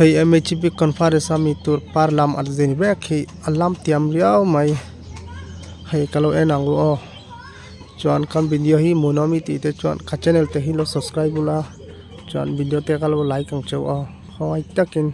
Hey MHP conference ami tur parlam arzen bek hi alam tiam riau mai hey kalo enangu o chuan kan video hi monomi ti te chuan kha channel te hi lo subscribe la chuan video te kalo like ang cheu o hoi takin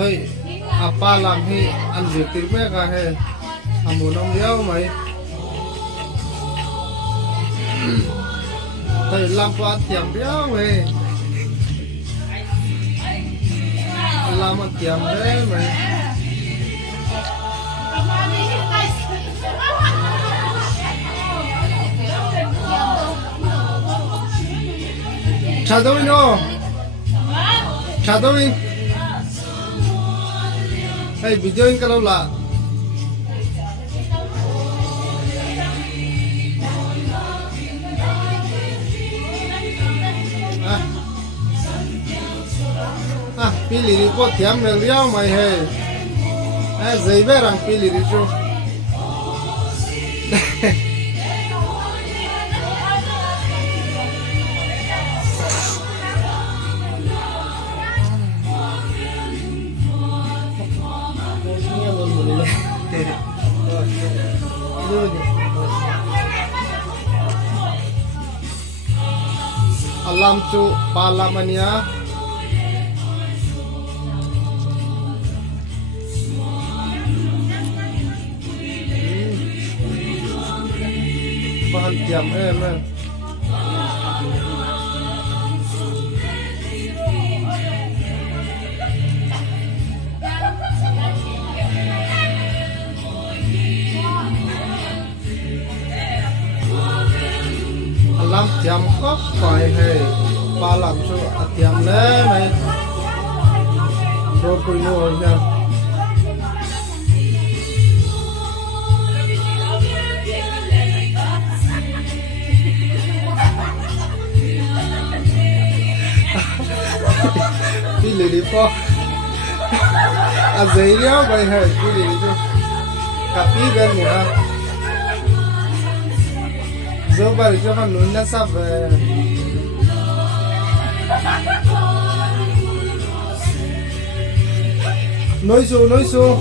hey apa lam hi an zikir me ka he amunam liao mai hey lam pa tiam liao mai lam tiam de mai Chadoi no Chadoi hey video in kalau lah pilih report tiam meliau mai hey zai berang pilih itu alam cu palamania bahan tiam làm tiệm có phải hay ba làm số tiệm đấy mày rồi cuối rồi nha đi lì po giấy đéo vậy hay đi lì cho cà phê bên nữa dấu bài cho con núi nó sắp về nói số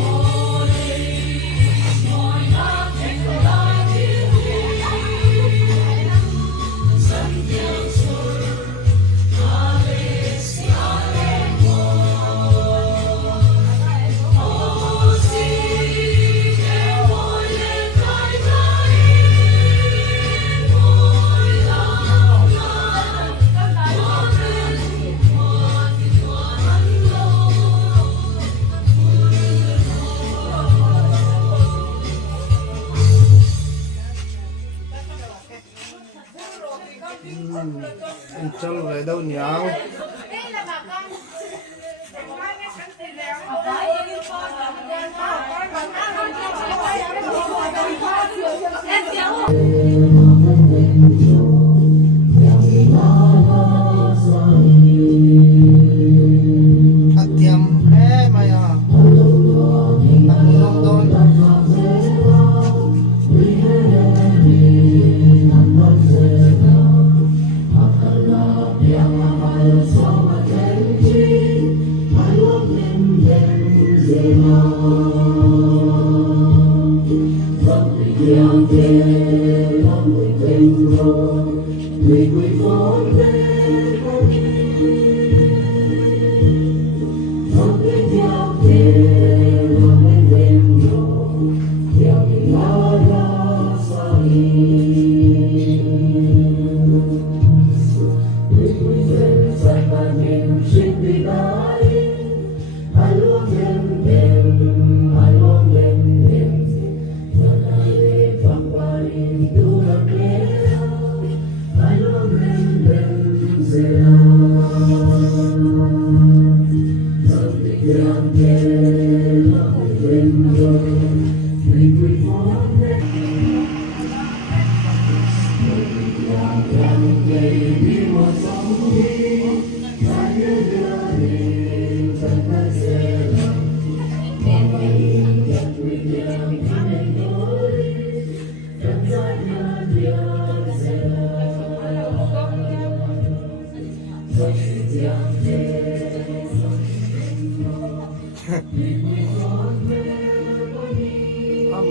chal về đâu nháo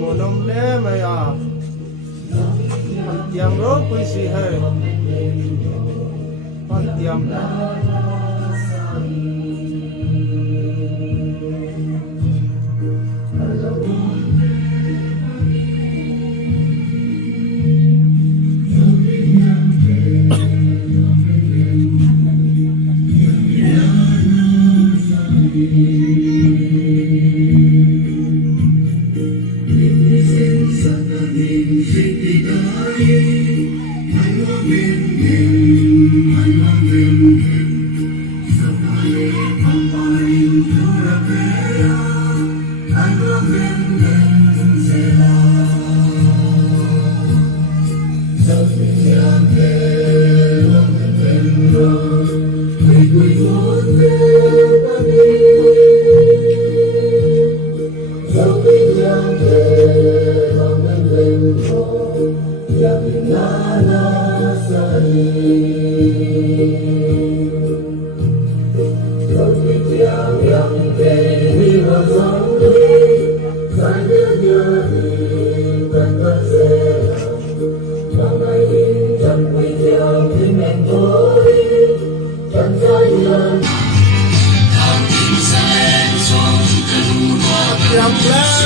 Monom le maya tiam ro kui si hai tiam tiam le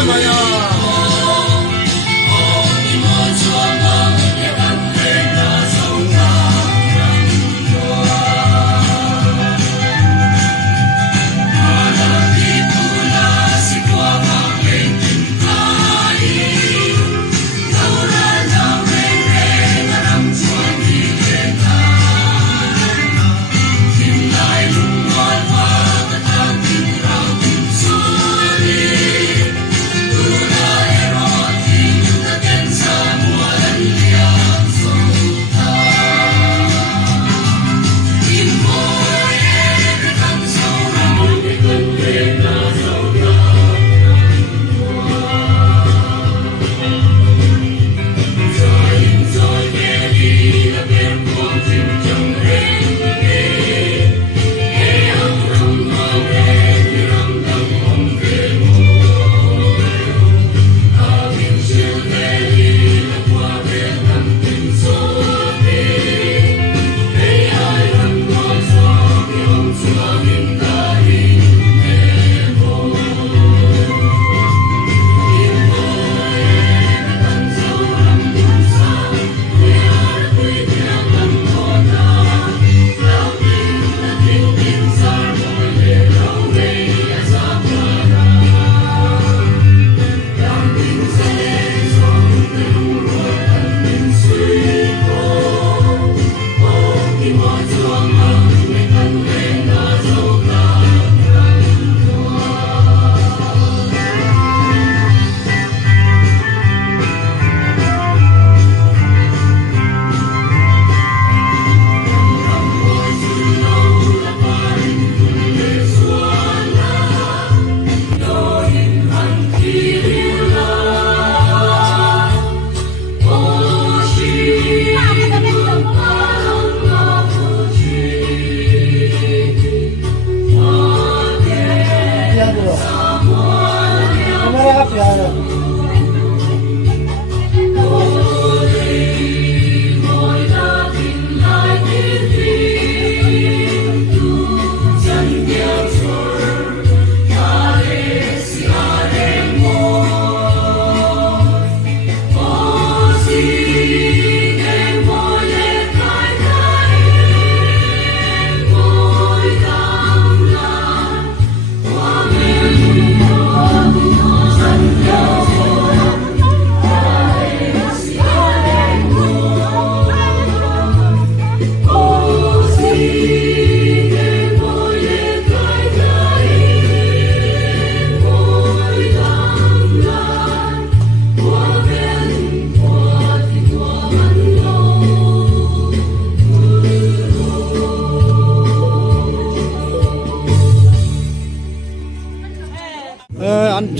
maya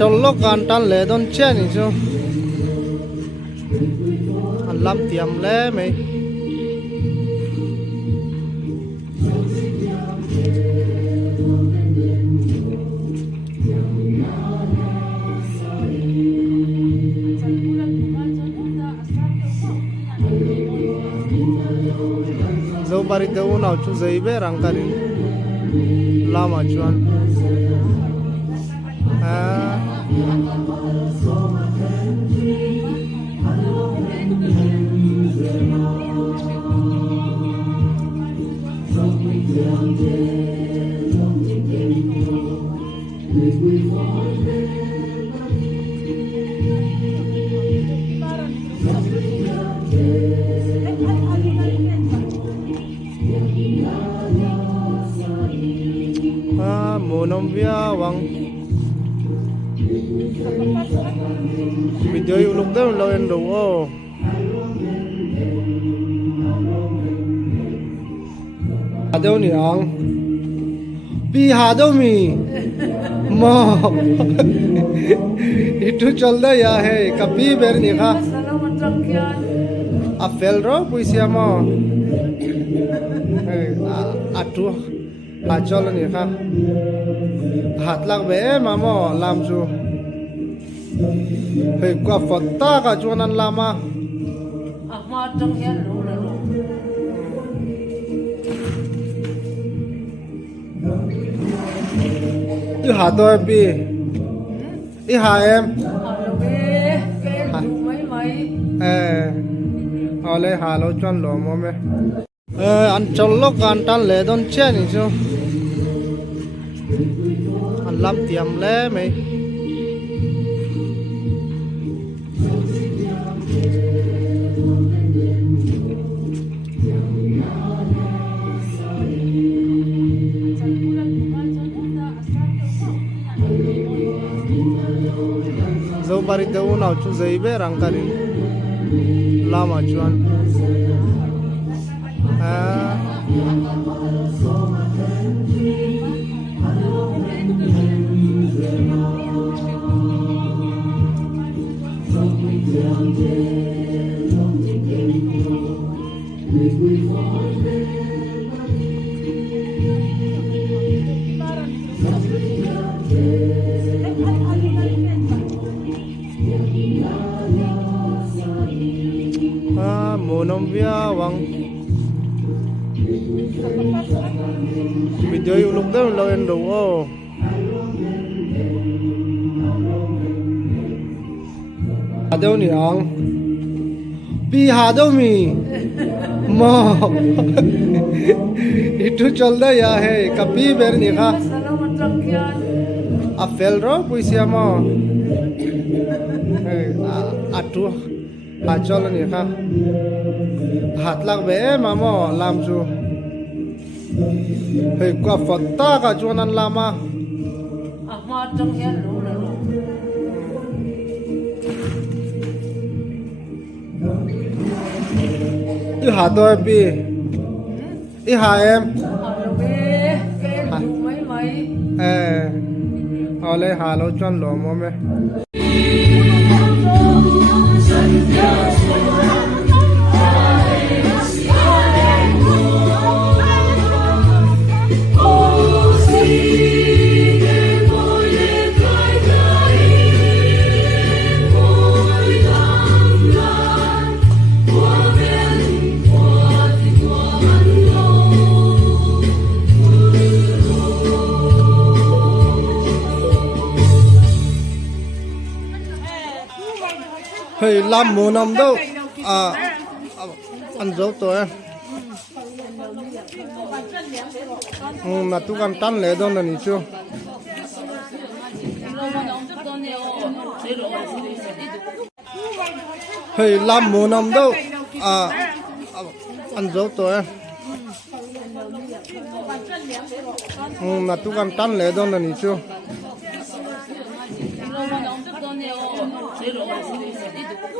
chol lo kan tan le don chen ni chu an lam tiam le mai zo bari te u nau chu zai be rang karin lama chuan monom via wang video yu luk dem lo en do o adeu ni ang pi ha do mi mo itu chal da ya hai kapi ber ni kha a fel ro puisia mo atu a chol ni kha hat lak be ma mo lam chu hei kwa fatta ka chuan lama ma tang hian lo la lo i ha to bi i ha em lo be mai mai ale ha lo chuan lo mo me an chol lo kan tan le don chen ni chu an lam tiam le mai zo bari te u nau chu zai be rang karin lama chuan monom via wang video yu luk dem lo en do o adeu ni ang pi ha do mi mo itu chal da ya hai kapi ber ni kha a fel ro puisia mo atu a chol ni kha hat lak be ma mo lam chu hei kwa fatta ka chuan lama ma tang hian lo la lo i ha to bi i ha em lo be mai mai ale ha lo chuan lo mo me hei lam mo nam đâu ăn dấu tôi mà tu cầm tan lệ đâu là nhỉ chưa hei lam mo nam đâu ăn dấu tôi mà tu cầm tan lệ đâu là nhỉ chưa Hello,